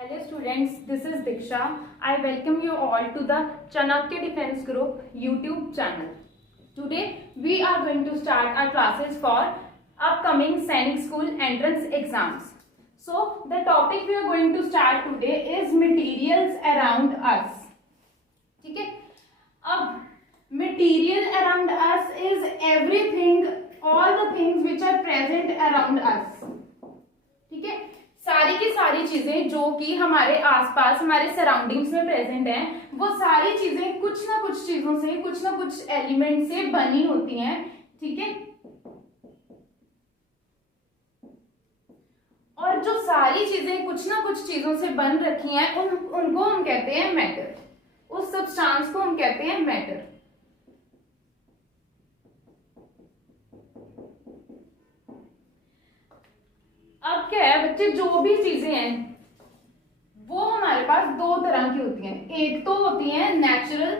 Hello students, this is Diksha. I welcome you all to the Chanakya Defense Group YouTube channel. Today we are going to start our classes for upcoming Sainik School entrance exams. So the topic we are going to start today is materials around us. ठीक है, अब material around us is everything, all the things which are present around us. ठीक है, सारी की सारी चीजें जो कि हमारे आसपास हमारे सराउंडिंग्स में प्रेजेंट हैं, वो सारी चीजें कुछ ना कुछ चीजों से, कुछ ना कुछ एलिमेंट से बनी होती हैं. ठीक है, और जो सारी चीजें कुछ ना कुछ चीजों से बन रखी हैं उनको हम कहते हैं मैटर. उस सब्सटेंस को हम कहते हैं मैटर. अब क्या है बच्चे, जो भी चीजें हैं वो हमारे पास दो तरह की होती हैं. एक तो होती है नेचुरल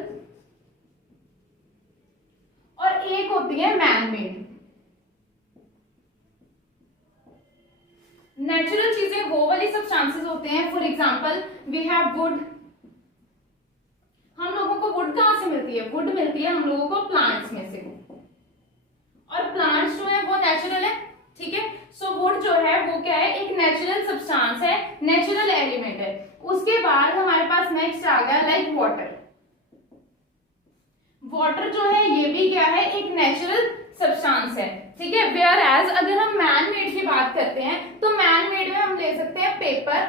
और एक होती है मैन मेड. नेचुरल चीजें वो वाली सब्सटेंसेस होते हैं. For example we have wood. हम लोगों को वुड कहां से मिलती है? वुड मिलती है हम लोगों को प्लांट्स में से. और प्लांट्स जो है वो नेचुरल है. ठीक है, सो वुड जो है वो क्या है? एक नेचुरल सब्सटेंस है, नेचुरल एलिमेंट है. उसके बाद हमारे पास नेक्स्ट आ गया लाइक वाटर. वाटर जो है ये भी क्या है? एक नेचुरल सब्सटेंस है. ठीक है, वेयर एज अगर हम मैन मेड की बात करते हैं तो मैन मेड में हम ले सकते हैं पेपर.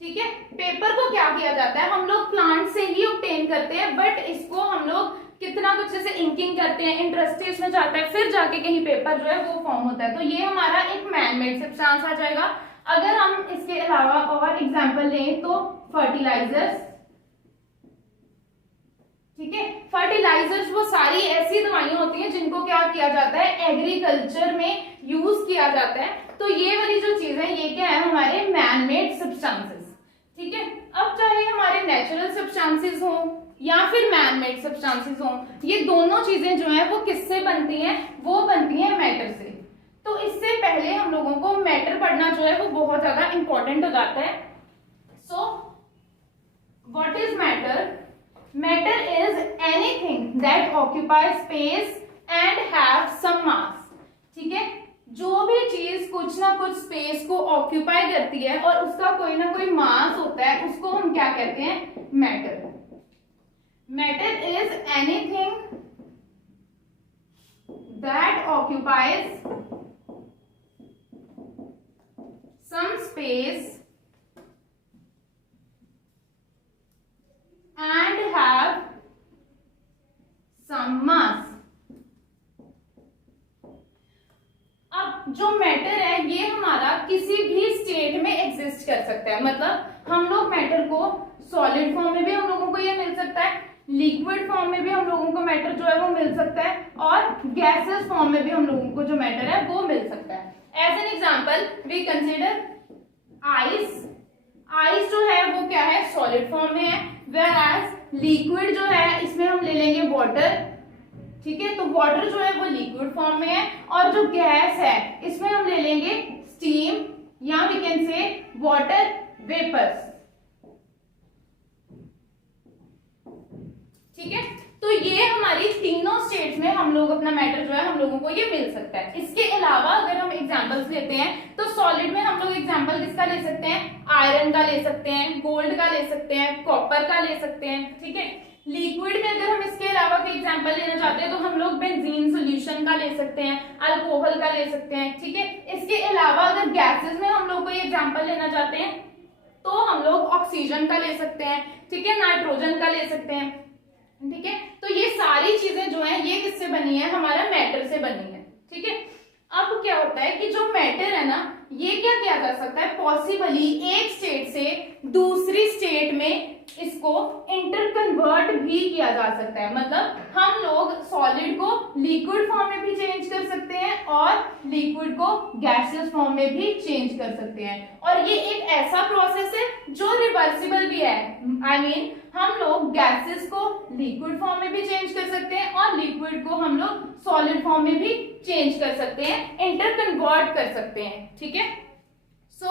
ठीक है, पेपर को क्या किया जाता है? हम लोग प्लांट से ही ऑब्टेन करते हैं, बट इसको हम लोग कितना कुछ जैसे इंकिंग करते हैं, इंडस्ट्री उसमें जाता है, फिर जाके कहीं पेपर जो है वो फॉर्म होता है. तो ये हमारा एक मैन मेड सब्सटेंस आ जाएगा. अगर हम इसके अलावा और एग्जांपल लें तो फर्टिलाइजर्स. ठीक है, फर्टिलाइजर्स वो सारी ऐसी दवाइयां होती हैं जिनको क्या किया जाता है? एग्रीकल्चर में यूज किया जाता है. तो ये वाली जो चीज है ये क्या है? हमारे मैन मेड सब्सटेंसेस. ठीक है, अब चाहे हमारे नेचुरल सब्सटेंसेस हो या फिर मैन मेड सब्सटेंसेस हो, ये दोनों चीजें जो है वो किससे बनती हैं? वो बनती हैं मैटर से. तो इससे पहले हम लोगों को मैटर पढ़ना जो है वो बहुत ज्यादा इंपॉर्टेंट हो जाता है. So what is matter? Matter is anything that occupy space and have some mass. ठीक है, जो भी चीज कुछ ना कुछ स्पेस को ऑक्यूपाई करती है और उसका कोई ना कोई मास होता है, उसको हम क्या कहते हैं? Matter. Matter is anything that occupies some space and have some mass. अब जो मैटर है ये हमारा किसी भी स्टेट में एग्जिस्ट कर सकता है. मतलब हम लोग मैटर को सॉलिड फॉर्म में भी हम लोगों को ये मिल सकता है, लिक्विड फॉर्म में भी हम लोगों को मैटर जो है वो मिल सकता है, और गैसेस फॉर्म में भी हम लोगों को जो मैटर है वो मिल सकता है. As an example we consider ice. Ice जो है वो क्या है? सॉलिड फॉर्म में है. वेयर एज लिक्विड जो है इसमें हम ले लेंगे वाटर. ठीक है, तो वाटर जो है वो लिक्विड फॉर्म में है, और जो गैस है इसमें हम ले लेंगे स्टीम, या we can say water vapours. ठीक है, तो ये हमारी तीनों स्टेट्स में हम लोग अपना मैटर जो है हम लोगों को ये मिल सकता है. इसके अलावा अगर हम एग्जांपल्स लेते हैं तो सॉलिड में हम लोग एग्जांपल किसका ले सकते हैं? आयरन का ले सकते हैं, गोल्ड का ले सकते हैं, कॉपर का ले सकते हैं. ठीक है, लिक्विड में अगर हम इसके अलावा कोई एग्जांपल लेना चाहते हैं तो हम लोग बेंजीन सॉल्यूशन का ले सकते हैं, अल्कोहल का ले सकते हैं. ठीक है, इसके अलावा अगर गैसेस में हम लोग कोई एग्जांपल लेना चाहते हैं तो हम लोग ऑक्सीजन का ले सकते हैं. ठीक है, नाइट्रोजन का ले सकते हैं. ठीक है, तो ये सारी चीजें जो है ये किससे बनी है? हमारा मैटर से बनी है. ठीक है, अब क्या होता है कि जो मैटर है ना ये क्या किया जा सकता है? पॉसिबली एक स्टेट से दूसरी स्टेट में इसको इंटरकन्वर्ट भी किया जा सकता है. मतलब हम लोग सॉलिड को लिक्विड फॉर्म में भी चेंज कर सकते हैं और लिक्विड को गैसियस फॉर्म में भी चेंज कर सकते हैं. और ये एक ऐसा प्रोसेस है जो रिवर्सिबल भी है. आई मीन हम लोग गैसेस को लिक्विड फॉर्म में भी चेंज कर सकते हैं और लिक्विड को हम लोग सॉलिड फॉर्म में भी चेंज कर सकते हैं, इंटरकन्वर्ट कर सकते हैं. ठीक है, सो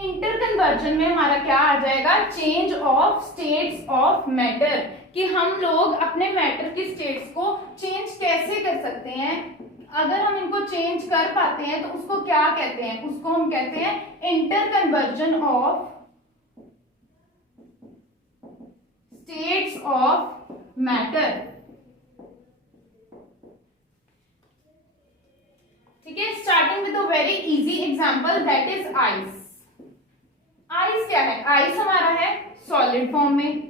इंटर कन्वर्जन में हमारा क्या आ जाएगा, change of states of matter, कि हम लोग अपने मैटर की स्टेट्स को चेंज कैसे कर सकते हैं। अगर हम इनको चेंज कर पाते हैं तो उसको क्या कहते हैं, उसको हम कहते हैं inter conversion of states of matter. ठीक है, starting with a very easy example that is ice. Ice क्या है, आइस हमारा है सॉलिड फॉर्म में।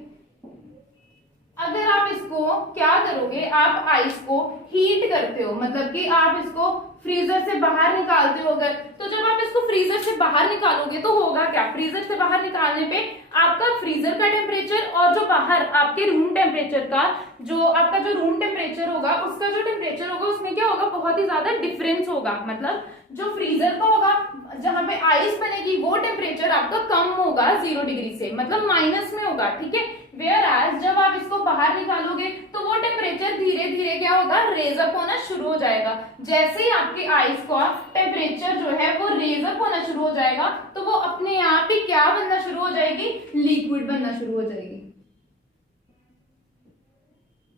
अगर आप इसको क्या करोगे, आप आइस को हीट करते हो, मतलब कि आप इसको फ्रीजर से बाहर निकालते हो अगर, तो जब आप इसको फ्रीजर से बाहर निकालोगे तो होगा क्या, फ्रीजर से बाहर निकालने पे आपका फ्रीजर का टेम्परेचर और जो बाहर आपके रूम टेम्परेचर का, जो आपका जो रूम टेम्परेचर होगा उसका जो टेम्परेचर होगा उसमें क्या होगा, बहुत ही ज्यादा डिफरेंस होगा। मतलब जो फ्रीजर का होगा जहां पे आइस बनेगी वो टेम्परेचर आपका कम होगा 0 डिग्री से, मतलब माइनस में होगा। ठीक है, वेयर एज जब आप इसको बाहर निकालोगे तो वो टेम्परेचर धीरे धीरे क्या होगा, रेज अप होना शुरू हो जाएगा। जैसे ही आपकी आइस का टेम्परेचर जो है वो रेज अप होना शुरू हो जाएगा तो वो अपने आप ही क्या बनना शुरू हो जाएगी, लिक्विड बनना शुरू हो जाएगी।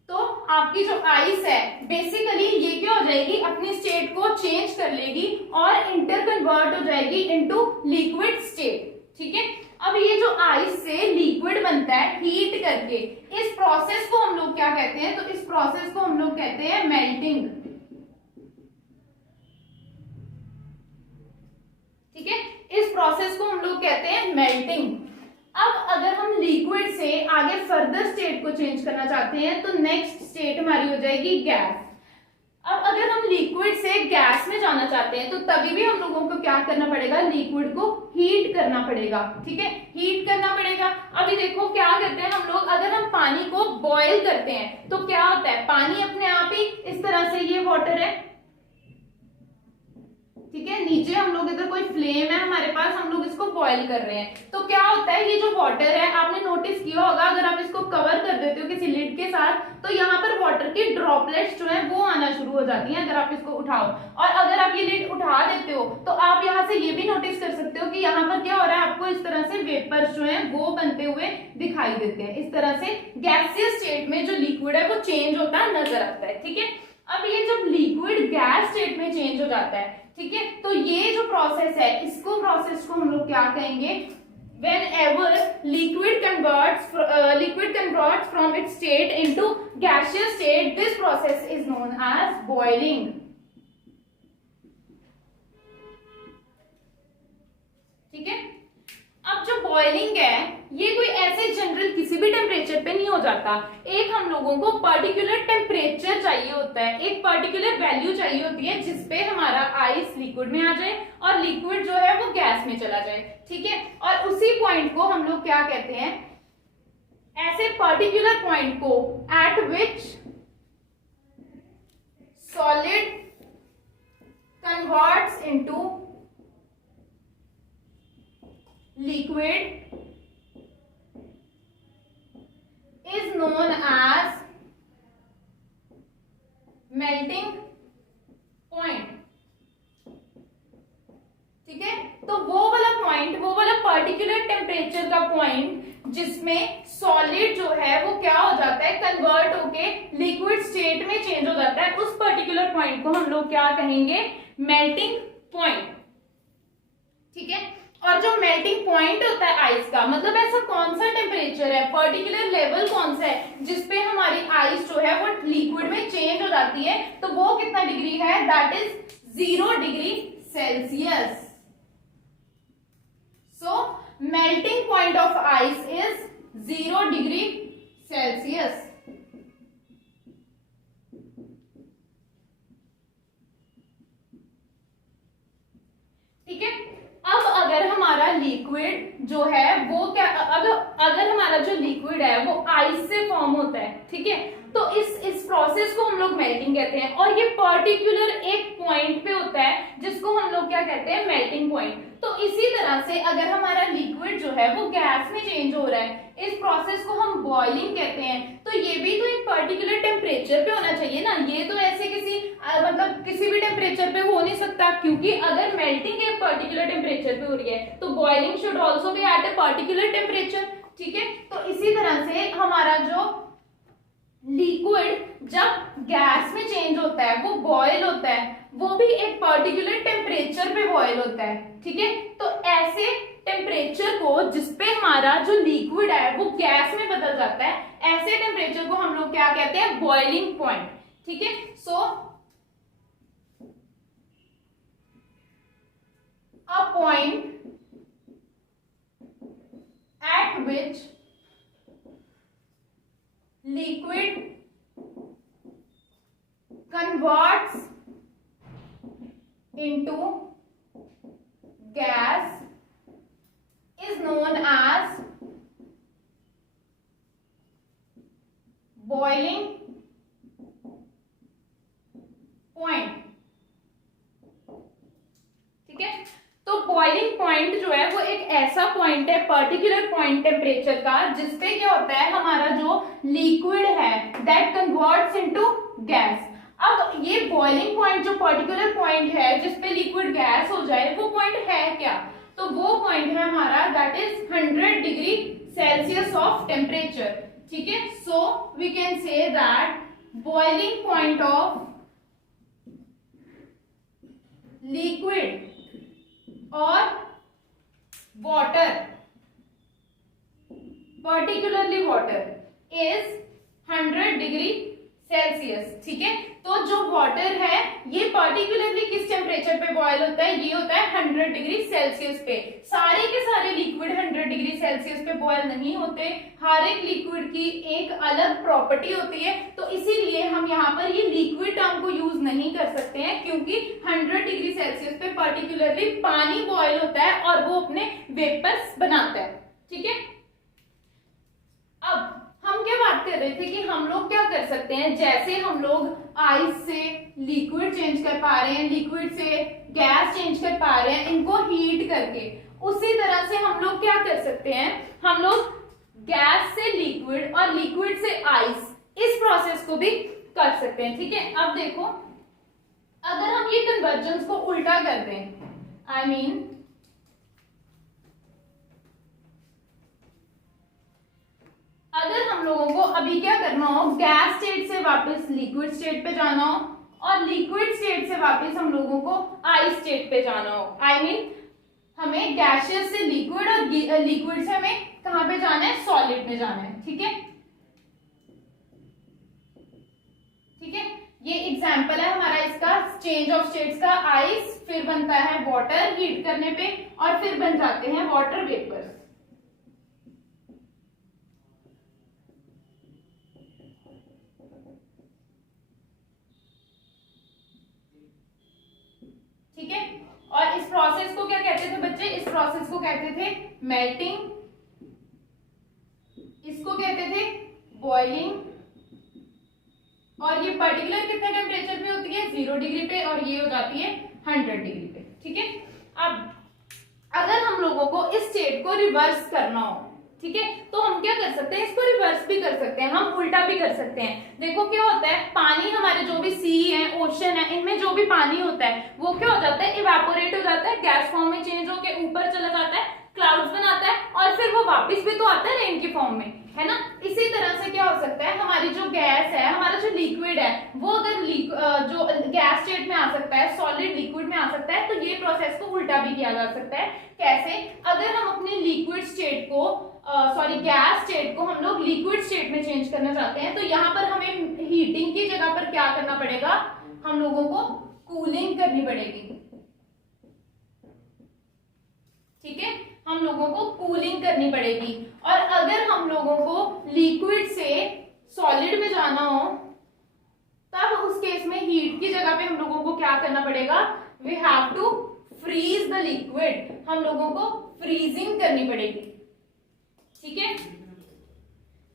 तो आपकी जो आइस है बेसिकली ये क्या हो जाएगी, अपनी स्टेट को चेंज कर लेगी और इंटर कन्वर्ट हो जाएगी इनटू लिक्विड स्टेट। ठीक है, अब ये जो आइस से लिक्विड बनता है हीट करके, इस प्रोसेस को हम लोग क्या कहते हैं, तो इस प्रोसेस को हम लोग कहते हैं मेल्टिंग। ठीक है, इस प्रोसेस को हम लोग कहते हैं मेल्टिंग। अब अगर हम लिक्विड से आगे फर्दर स्टेट को चेंज करना चाहते हैं तो नेक्स्ट स्टेट हमारी हो जाएगी गैस। अब अगर हम लिक्विड से गैस में जाना चाहते हैं तो तभी भी हम लोगों को क्या करना पड़ेगा, लिक्विड को हीट करना पड़ेगा। ठीक है, हीट करना पड़ेगा। अभी देखो क्या करते हैं हम लोग, अगर हम पानी को बॉयल करते हैं तो क्या होता है, पानी अपने आप ही इस तरह से, ये वाटर है, ठीक है, नीचे हम लोग इधर कोई फ्लेम है हमारे पास, हम लोग इसको बॉईल कर रहे हैं, तो क्या होता है, ये जो वाटर है आपने नोटिस किया होगा, अगर आप इसको कवर कर देते हो किसी लिड के साथ तो यहाँ पर वाटर की ड्रॉपलेट्स जो है वो आना शुरू हो जाती हैं अगर आप इसको उठाओ। और अगर आप ये लिड उठा देते हो तो आप यहाँ से ये भी नोटिस कर सकते हो कि यहाँ पर क्या हो रहा है, आपको इस तरह से वेपर्स जो है वो बनते हुए दिखाई देते हैं। इस तरह से गैसियस स्टेट में जो लिक्विड है वो चेंज होता नजर आता है। ठीक है, अब ये जब लिक्विड गैस स्टेट में चेंज हो जाता है, ठीक है, तो ये जो प्रोसेस है इसको प्रोसेस को हम लोग क्या कहेंगे, whenever liquid converts from its state into gaseous state, this process is known as boiling. ठीक है, अब जो बॉइलिंग है ये कोई ऐसे जनरल किसी भी टेम्परेचर पे नहीं हो जाता। एक हम लोगों को पर्टिकुलर टेम्परेचर चाहिए होता है, एक पर्टिकुलर वैल्यू चाहिए होती है जिसपे हमारा आइस लिक्विड में आ जाए और लिक्विड जो है वो गैस में चला जाए। ठीक है, और उसी पॉइंट को हम लोग क्या कहते हैं, ऐसे पर्टिकुलर पॉइंट को eight which solid converts into liquid is known as melting point। ठीक है, तो वो वाला पॉइंट, वो वाला पर्टिकुलर टेम्परेचर का पॉइंट जिसमें सॉलिड जो है वो क्या हो जाता है, कन्वर्ट होके लिक्विड स्टेट में चेंज हो जाता है, उस पर्टिकुलर पॉइंट को हम लोग क्या कहेंगे, मेल्टिंग पॉइंट। ठीक है, और जो मेल्टिंग पॉइंट होता है आइस का, मतलब ऐसा कौन सा टेम्परेचर है, पर्टिकुलर लेवल कौन सा है जिसपे हमारी आइस जो है वो लिक्विड में चेंज हो जाती है, तो वो कितना डिग्री है, that is 0 degree Celsius. So melting point of ice is 0 degree Celsius. ठीक है, अब अगर हमारा लिक्विड जो है वो क्या, अगर हमारा जो लिक्विड है वो आइस से फॉर्म होता है, ठीक है, तो इस प्रोसेस को हम लोग मेल्टिंग कहते हैं और ये पर्टिकुलर एक पॉइंट पे होता है जिसको हम लोग क्या कहते हैं, मेल्टिंग पॉइंट। तो इसी तरह से अगर हमारा लिक्विड जो है वो गैस में चेंज हो रहा है, इस प्रोसेस को हम बॉइलिंग कहते हैं, तो ये भी तो एक पर्टिकुलर टेम्परेचर पे होना चाहिए ना, ये तो ऐसे किसी मतलब किसी भी टेम्परेचर टेम्परेचर पे हो नहीं सकता, क्योंकि अगर मेल्टिंग एक पर्टिकुलर टेम्परेचर पे हो रही है तो boiling should also be at a particular temperature. ठीक है, तो इसी तरह से हमारा जो लिक्विड जब गैस में चेंज होता है, वो बॉयल होता है, वो भी एक पर्टिकुलर टेम्परेचर पे बॉयल होता है। ठीक है, तो ऐसे टेम्परेचर को जिसपे हमारा जो लिक्विड है वो गैस में बदल जाता है, ऐसे टेम्परेचर को हम लोग क्या कहते हैं, बॉइलिंग पॉइंट। ठीक है, so a point at which liquid converts into gas is known as boiling point। ठीक है, तो बॉइलिंग पॉइंट जो है वो एक ऐसा पॉइंट है, पर्टिकुलर पॉइंट टेम्परेचर का, जिसपे क्या होता है, हमारा जो लिक्विड है दैट कन्वर्ट्स इनटू गैस। अब ये बॉइलिंग पॉइंट जो पर्टिकुलर पॉइंट है जिसपे लिक्विड गैस हो जाए, वो पॉइंट है क्या, तो वो पॉइंट है हमारा that is 100 degree Celsius of temperature. ठीक है, so we can say that boiling point of liquid और water, particularly water is 100 degree Celsius. ठीक है, तो जो वाटर है ये पर्टिकुलरली किस टेम्परेचर पे बॉयल होता है, ये होता है 100 डिग्री सेल्सियस पे। सारे के सारे लिक्विड 100 डिग्री सेल्सियस पे बॉयल नहीं होते, हर एक लिक्विड की एक अलग प्रॉपर्टी होती है, तो इसीलिए हम यहाँ पर ये लिक्विड टर्म को यूज नहीं कर सकते हैं, क्योंकि 100 डिग्री सेल्सियस पे पर्टिकुलरली पानी बॉयल होता है और वो अपने वेपर्स बनाता है। ठीक है, अब हम क्या बात कर रहे थे कि हम लोग क्या कर सकते हैं, जैसे हम लोग आइस से लिक्विड चेंज कर पा रहे हैं, लिक्विड से गैस चेंज कर पा रहे हैं इनको हीट करके, उसी तरह से हम लोग क्या कर सकते हैं, हम लोग गैस से लिक्विड और लिक्विड से आइस, इस प्रोसेस को भी कर सकते हैं। ठीक है, अब देखो अगर हम ये कन्वर्जन्स को उल्टा कर दें, आई मीन अगर हम लोगों को अभी क्या करना हो, गैस स्टेट से वापस लिक्विड स्टेट पे जाना हो और लिक्विड स्टेट से वापस हम लोगों को आइस स्टेट पे जाना हो, आई मीन हमें गैसियस से लिक्विड और लिक्विड से हमें कहां पे जाना है, सॉलिड में जाना है। ठीक है, ठीक है, ये एग्जांपल है हमारा इसका चेंज ऑफ स्टेट्स का, आइस फिर बनता है वाटर हीट करने पे और फिर बन जाते हैं वाटर वेपर्स। ठीक है, और इस प्रोसेस को क्या कहते थे बच्चे, इस प्रोसेस को कहते थे मेल्टिंग, इसको कहते थे बॉइलिंग, और ये पर्टिकुलर कितने टेम्परेचर पे होती है, 0 डिग्री पे, और ये हो जाती है 100 डिग्री पे। ठीक है, अब अगर हम लोगों को इस स्टेट को रिवर्स करना हो, ठीक है, तो हम क्या कर सकते हैं, इसको रिवर्स भी कर सकते हैं, हम उल्टा भी कर सकते हैं। देखो क्या होता है, पानी हमारे जो भी सी है, ओशन है, इनमें जो भी पानी होता है वो क्या हो जाता है, इवेपोरेट हो जाता है, गैस फॉर्म में चेंज होके ऊपर चला जाता है, क्लाउड्स बनाता है, और फिर वो वापस भी तो आता है रेन की फॉर्म में, है ना। इसी तरह से क्या हो सकता है, हमारी जो गैस है, हमारा जो लिक्विड है, वो अगर जो गैस स्टेट में आ सकता है, सॉलिड लिक्विड में आ सकता है, तो ये प्रोसेस को उल्टा भी किया जा सकता है। कैसे, अगर हम अपने लिक्विड स्टेट को गैस स्टेट को हम लोग लिक्विड स्टेट में चेंज करना चाहते हैं, तो यहाँ पर हमें हीटिंग की जगह पर क्या करना पड़ेगा, हम लोगों को कूलिंग करनी पड़ेगी। ठीक है, हम लोगों को कूलिंग करनी पड़ेगी। और अगर हम लोगों को लिक्विड से सॉलिड में जाना हो, तब उस केस में हीट की जगह पे हम लोगों को क्या करना पड़ेगा, we have to freeze the liquid, हम लोगों को फ्रीजिंग करनी पड़ेगी। ठीक है,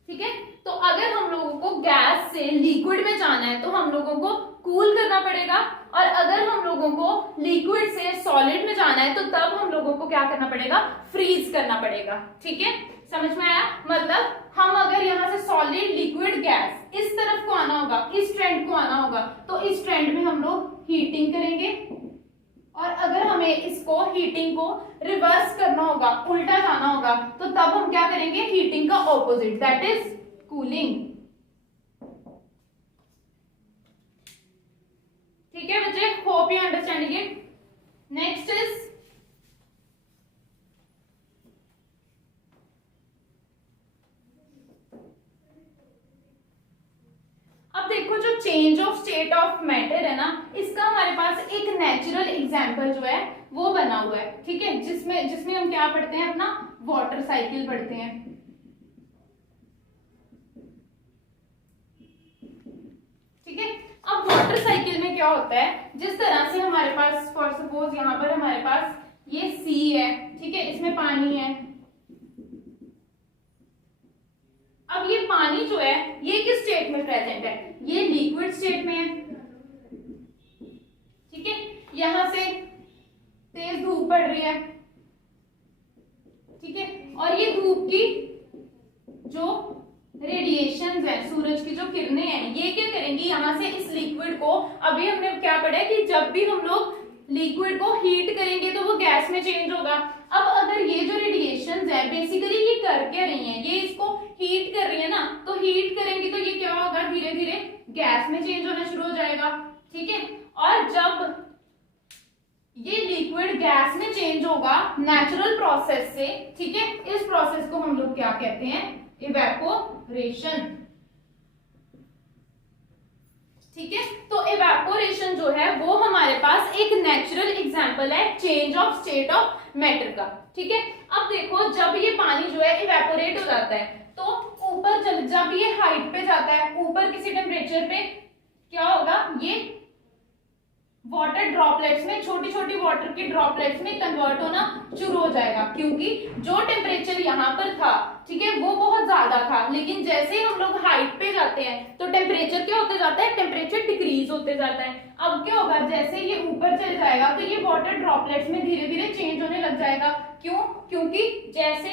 ठीक है, तो अगर हम लोगों को गैस से लिक्विड में जाना है तो हम लोगों को कूल करना पड़ेगा, और अगर हम लोगों को लिक्विड से सॉलिड में जाना है तो तब हम लोगों को क्या करना पड़ेगा, फ्रीज करना पड़ेगा। ठीक है, समझ में आया? मतलब हम अगर यहाँ से सॉलिड लिक्विड गैस इस तरफ को आना होगा, इस ट्रेंड को आना होगा, तो इस ट्रेंड में हम लोग हीटिंग करेंगे, और अगर हमें इसको हीटिंग को रिवर्स करना होगा, उल्टा जाना होगा, तो तब हम क्या करेंगे, हीटिंग का ऑपोजिट, दैट इज कूलिंग। ठीक है बच्चे, hope you understanding it. Next is, अब देखो जो change of state of matter है ना, इसका हमारे पास एक नेचुरल एग्जांपल जो है वो बना हुआ है। ठीक है, जिसमें हम क्या पढ़ते हैं, अपना वाटर साइकिल पढ़ते हैं। ठीक है, अब वाटर साइकिल में क्या होता है, जिस तरह से हमारे पास फॉर सपोज यहाँ पर हमारे पास ये सी है, ठीक है, इसमें पानी है। अब ये पानी जो है ये किस स्टेट में प्रेजेंट है, ये लिक्विड स्टेट में है। ठीक है, यहां से तेज धूप पड़ रही है, ठीक है, और ये धूप की जो रेडिएशंस है, सूरज की जो किरणें हैं, ये क्या करेंगी, यहां से इस लिक्विड को, अभी हमने क्या पढ़ा है कि जब भी हम लोग लिक्विड को हीट करेंगे तो वो गैस में चेंज होगा। अब अगर ये जो रेडिएशंस है बेसिकली ये कर क्या रही हैं, ये इसको हीट कर रही है ना, तो हीट करेंगी तो ये क्या होगा, धीरे धीरे गैस में चेंज होना शुरू हो जाएगा। ठीक है, और जब ये लिक्विड गैस में चेंज होगा नेचुरल प्रोसेस से, ठीक है, इस प्रोसेस को हम लोग क्या कहते हैं, इवेपोरेशन। ठीक है, तो इवेपोरेशन जो है वो हमारे पास एक नेचुरल एग्जांपल है change of state of matter का। ठीक है, अब देखो जब ये पानी जो है इवेपोरेट हो जाता है तो ऊपर जब ये हाइट पे जाता है, ऊपर किसी टेम्परेचर पे क्या होगा, ये वाटर ड्रॉपलेट्स में, छोटी छोटी वाटर के ड्रॉपलेट्स में कन्वर्ट होना शुरू हो जाएगा, क्योंकि जो टेम्परेचर यहाँ पर था, ठीक है, वो बहुत ज्यादा था, लेकिन जैसे ही हम लोग हाइट पे जाते हैं तो टेम्परेचर क्या होते जाता है, टेम्परेचर डिक्रीज होते जाता है। अब क्या होगा, जैसे ये ऊपर चल जाएगा तो ये वाटर ड्रॉपलेट्स में धीरे धीरे चेंज होने लग जाएगा। क्यों? क्योंकि जैसे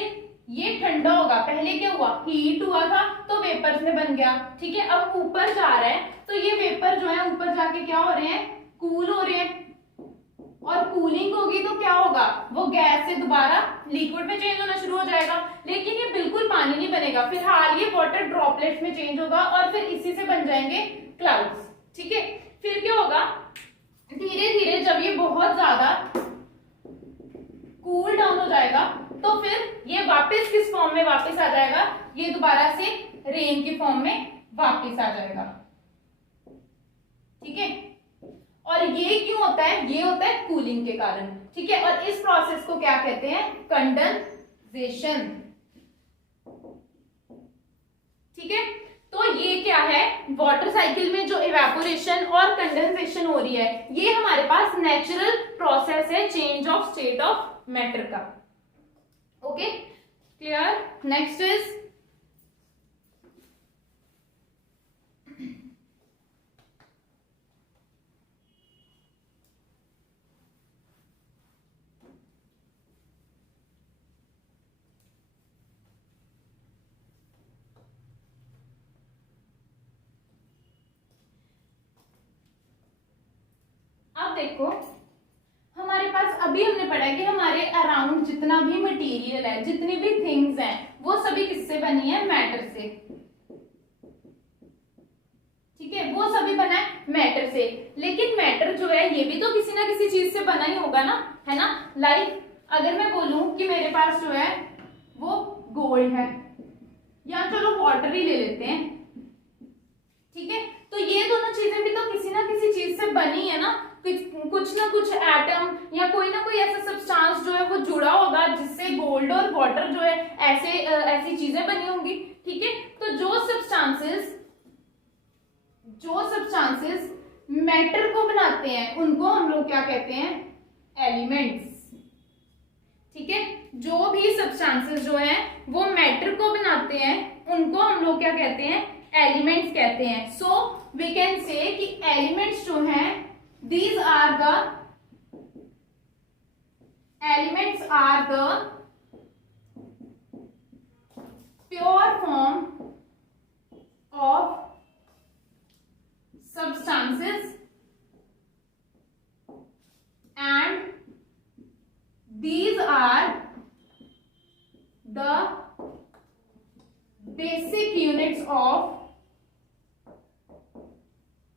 ये ठंडा होगा, पहले क्या हुआ, हीट हुआ था तो वेपर्स में बन गया। ठीक है, अब ऊपर जा रहा है तो ये वेपर जो है ऊपर जाके क्या हो रहे हैं, कूल हो रहे हैं, और कूलिंग होगी तो क्या होगा, वो गैस से दोबारा लिक्विड में चेंज होना शुरू हो जाएगा। लेकिन ये बिल्कुल पानी नहीं बनेगा, फिलहाल ये वाटर ड्रॉपलेट्स में चेंज होगा और फिर इसी से बन जाएंगे क्लाउड्स। ठीक है, फिर क्या होगा, धीरे धीरे जब ये बहुत ज्यादा कूल डाउन हो जाएगा तो फिर ये वापस किस फॉर्म में वापस आ जाएगा, ये दोबारा से रेन की फॉर्म में वापस आ जाएगा। ठीक है, और ये क्यों होता है, ये होता है कूलिंग के कारण। ठीक है, और इस प्रोसेस को क्या कहते हैं, कंडेंसेशन। ठीक है, तो ये क्या है, वाटर साइकिल में जो इवेपोरेशन और कंडेंसेशन हो रही है ये हमारे पास नेचुरल प्रोसेस है change of state of matter का। Okay, clear? नेक्स्ट इज, अब देखो हमारे पास अभी हमने पढ़ा है कि हमारे अराउंड जितना भी मटेरियल है, जितनी भी थिंग्स हैं, वो सभी किससे बनी है, मैटर से। ठीक है, वो सभी बना है मैटर से, लेकिन मैटर जो है ये भी तो किसी ना किसी चीज से बना ही होगा ना, है ना। लाइक अगर मैं बोलूं कि मेरे पास जो है वो गोल्ड है, या चलो वाटर ही ले लेते हैं। ठीक है, तो ये दोनों चीजें भी तो किसी ना किसी चीज से बनी है ना, कुछ ना कुछ एटम या कोई ना कोई ऐसा सब्सटेंस जो है वो जुड़ा होगा जिससे गोल्ड और वाटर जो है ऐसी चीजें बनी होंगी। ठीक है, तो जो सब्सटेंसेस मैटर को बनाते हैं उनको हम लोग क्या कहते हैं, एलिमेंट्स। ठीक है, जो भी सब्सटेंसेस जो है वो मैटर को बनाते हैं उनको हम लोग क्या कहते हैं, एलिमेंट्स कहते हैं। सो वी कैन से कि एलिमेंट्स जो हैं these are the elements are the pure form of substances and these are the basic units of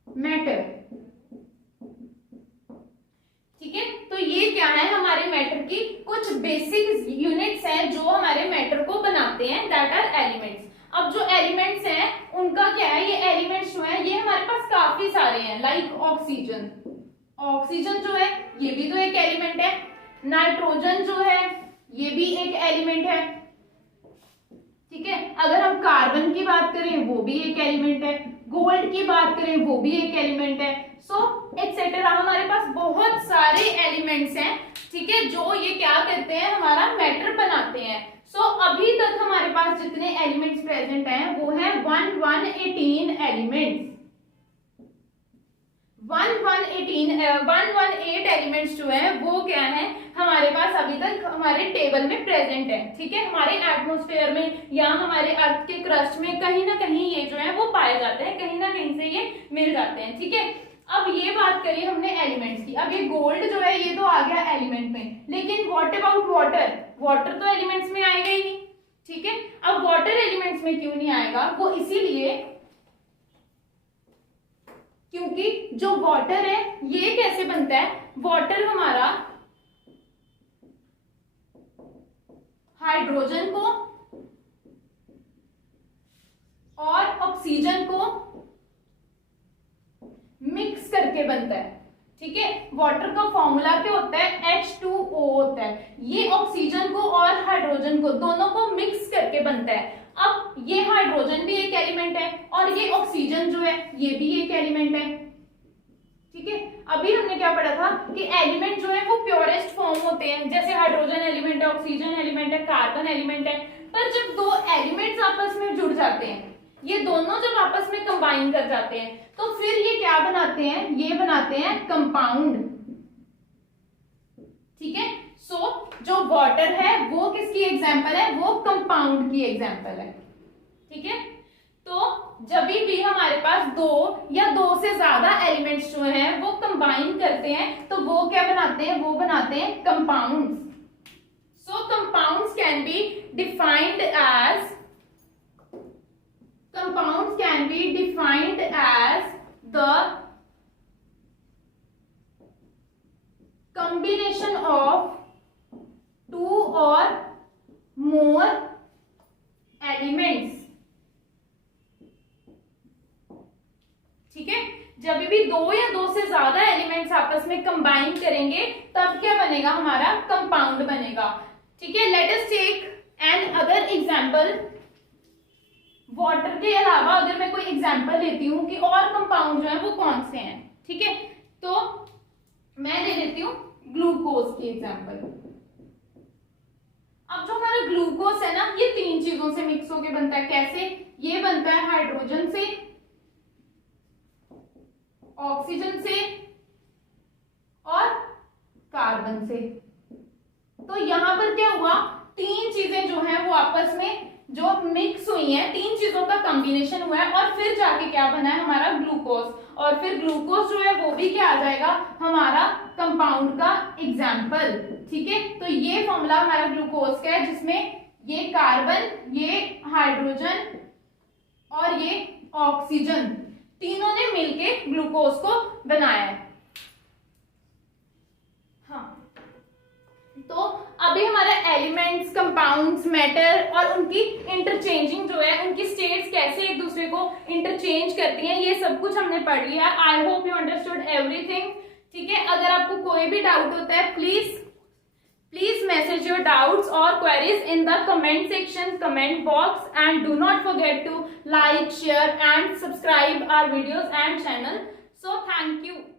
matter। ठीक है, तो ये क्या है, हमारे मैटर की कुछ बेसिक यूनिट्स हैं जो हमारे मैटर को बनाते हैं, दैट आर एलिमेंट्स। अब जो एलिमेंट्स हैं उनका क्या है, ये एलिमेंट्स जो है ये हमारे पास काफी सारे हैं, लाइक ऑक्सीजन। ऑक्सीजन जो है ये भी तो एक एलिमेंट है। नाइट्रोजन जो है ये भी एक एलिमेंट है। ठीक है, अगर हम कार्बन की बात करें वो भी एक एलिमेंट है, गोल्ड की बात करें वो भी एक एलिमेंट है। सो एक्सेट्रा हमारे पास बहुत सारे एलिमेंट्स हैं, ठीक है, जो ये क्या करते हैं, हमारा मैटर बनाते हैं। सो अभी तक हमारे पास जितने एलिमेंट्स प्रेजेंट हैं वो है 118 एलिमेंट्स। 118 एलिमेंट्स जो है वो क्या है हमारे पास अभी तक हमारे टेबल में प्रेजेंट है। ठीक है, हमारे एटमॉस्फेयर में या हमारे अर्थ के क्रस्ट में कहीं ना कहीं ये जो है वो पाए जाते हैं, कहीं ना कहीं से ये मिल जाते हैं। ठीक है, अब ये बात करी हमने एलिमेंट्स की। अब ये गोल्ड जो है ये तो आ गया एलिमेंट में, लेकिन व्हाट अबाउट वाटर? वाटर तो एलिमेंट्स में आएगा ही नहीं। ठीक है, अब वाटर एलिमेंट्स में क्यों नहीं आएगा? वो इसीलिए क्योंकि जो वाटर है ये कैसे बनता है, वाटर हमारा हाइड्रोजन को और ऑक्सीजन को मिक्स करके बनता है। ठीक है, वाटर का फॉर्मूला क्या होता है, H2O होता है। ये ऑक्सीजन को और हाइड्रोजन को दोनों को मिक्स करके बनता है। अब ये हाइड्रोजन भी एक एलिमेंट है और ये ऑक्सीजन जो है ये भी एक एलिमेंट है। ठीक है, अभी हमने क्या पढ़ा था कि एलिमेंट जो है वो प्योरेस्ट फॉर्म होते हैं, जैसे हाइड्रोजन एलिमेंट है, ऑक्सीजन एलिमेंट है, कार्बन एलिमेंट है। पर जब दो एलिमेंट्स आपस में जुड़ जाते हैं, ये दोनों जब आपस में कंबाइन कर जाते हैं तो फिर ये क्या बनाते हैं, ये बनाते हैं कंपाउंड। ठीक है, सो जो वाटर है वो किसकी एग्जांपल है, वो कंपाउंड की एग्जांपल है। ठीक है, तो जब भी हमारे पास दो या दो से ज्यादा एलिमेंट्स जो हैं वो कंबाइन करते हैं तो वो क्या बनाते हैं, वो बनाते हैं compounds. So compounds can be defined as the combination of two or more elements। ठीक है, जब भी दो या दो से ज्यादा एलिमेंट्स आपस में कंबाइन करेंगे तब क्या बनेगा, हमारा कंपाउंड बनेगा। ठीक है, let us take an other example. Water के अलावा अगर मैं कोई एग्जांपल लेती हूँ कि और कंपाउंड जो है वो कौन से हैं। ठीक है, तो मैं ले लेती हूँ ग्लूकोज की एग्जांपल। अब जो हमारा ग्लूकोज है ना ये तीन चीजों से मिक्स होके बनता है। कैसे? ये बनता है हाइड्रोजन से, ऑक्सीजन से और कार्बन से। तो यहां पर क्या हुआ, तीन चीजें जो हैं वो आपस में जो मिक्स हुई हैं, तीन चीजों का कॉम्बिनेशन हुआ है और फिर जाके क्या बना है, हमारा ग्लूकोज। और फिर ग्लूकोज जो है वो भी क्या आ जाएगा, हमारा कंपाउंड का एग्जाम्पल। ठीक है, तो ये फॉर्मूला हमारा ग्लूकोज का है जिसमें ये कार्बन, ये हाइड्रोजन और ये ऑक्सीजन तीनों ने मिलके ग्लूकोज को बनाया है। हाँ, तो अभी हमारा एलिमेंट्स, कंपाउंड्स, मैटर और उनकी इंटरचेंजिंग जो है, उनकी स्टेट्स कैसे एक दूसरे को इंटरचेंज करती हैं, ये सब कुछ हमने पढ़ लिया। I hope you understood everything. ठीक है, अगर आपको कोई भी डाउट होता है please message your doubts or queries in the comment section, comment box, and do not forget to like, share and subscribe our videos and channel. So thank you.